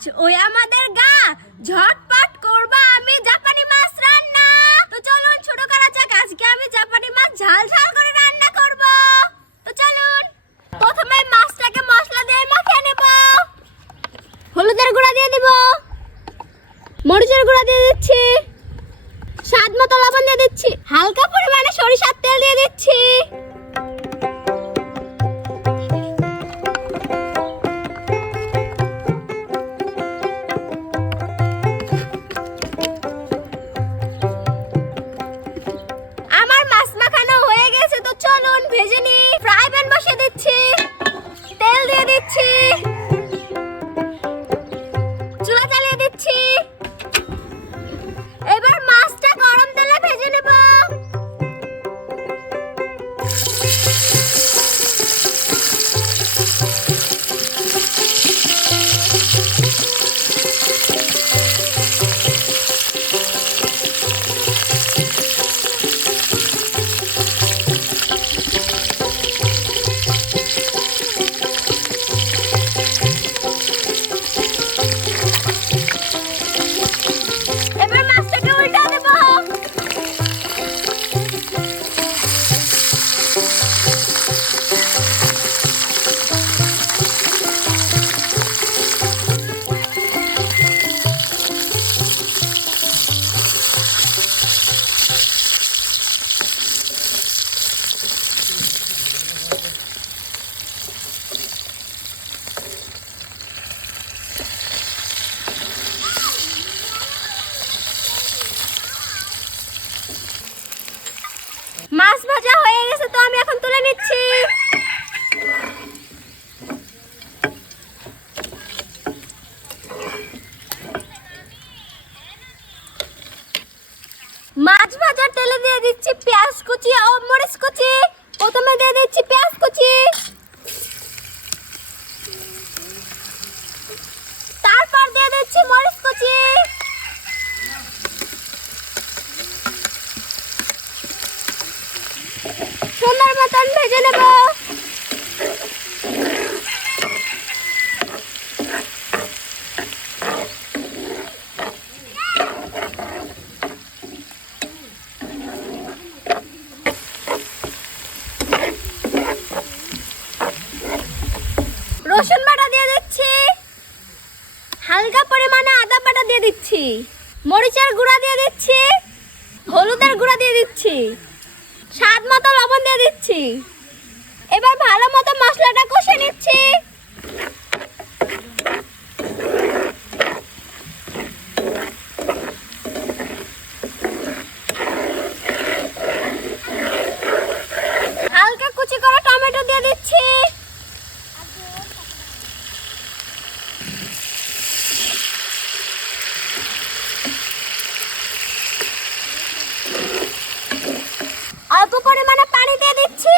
মাছ ওই আমাদের গা, ঝটপট করবা আমি জাপানি মাছ রান্না। তো চলুন শুরু করা যাক। আজকে আমি জাপানি মাছ ঝাল ঝাল করে রান্না করব। তো চলুন, প্রথমে মাছটাকে মশলা দিয়ে মাখিয়ে নেব। হলুদের গুঁড়া দিয়ে দিব, মরিচের গুঁড়া দিয়ে দিচ্ছি, স্বাদ মতো লবণ দিয়ে দিচ্ছি, হালকা পরিমাণে সরিষার তেল দিয়ে দিচ্ছি। আমার মাছ মাখানো হয়ে গেছে, তো চলুন ভেজে নিই। ফ্রাই প্যান বসিয়ে দিচ্ছি, তেল দিয়ে দিচ্ছি, চুলা জ্বালিয়ে দিচ্ছি। এবার মাছটা গরম তেলে ভেজে নেব। এবার মাছটাকে উল্টা দেব। মাছ ভাজা হয়ে গেছে, তো আমি এখন তুলে নিচ্ছি। মাছ ভাজার তেলে দিয়ে দিচ্ছি পেঁয়াজ কুচি ও মরিচ কুচি। প্রথমে দিয়ে দিচ্ছি পেঁয়াজ কুচি, তারপর দিয়ে দিচ্ছি মরিচ কুচি, সুন্দর মতন ভেজে নেব। রসুন বাটা দিয়ে দিচ্ছি, হালকা পরিমাণে আদা বাটা দিয়ে দিচ্ছি, মরিচের গুঁড়া দিয়ে দিচ্ছি, হলুদের গুঁড়া দিয়ে দিচ্ছি, স্বাদ মতো লবণ দিয়ে দিচ্ছি। এবার ভালো মতো মশলাটা কষে নিচ্ছি। হালকা কুচি করা টমেটো দিয়ে দিচ্ছি। অল্প পরিমাণে পানি দিয়ে দিচ্ছি।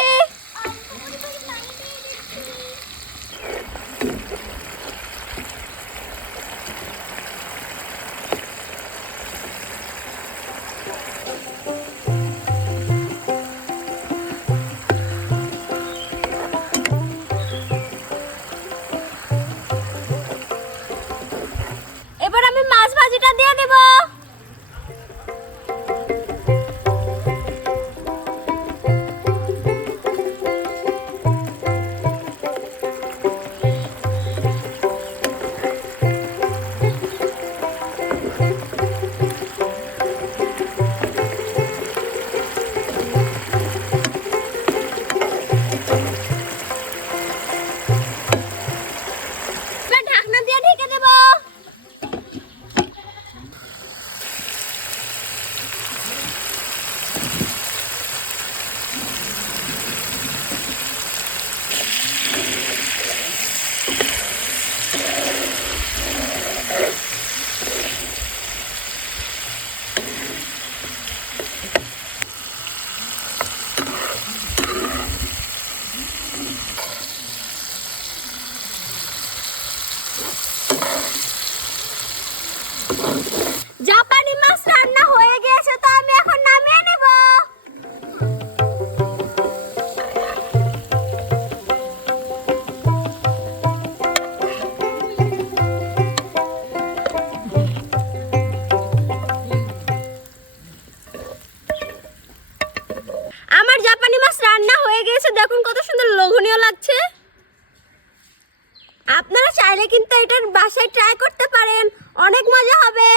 হয়েছে দেখুন কত সুন্দর লোভনীয় লাগছে। আপনারা চাইলে কিন্তু এটার বাসায় ট্রাই করতে পারেন, অনেক মজা হবে।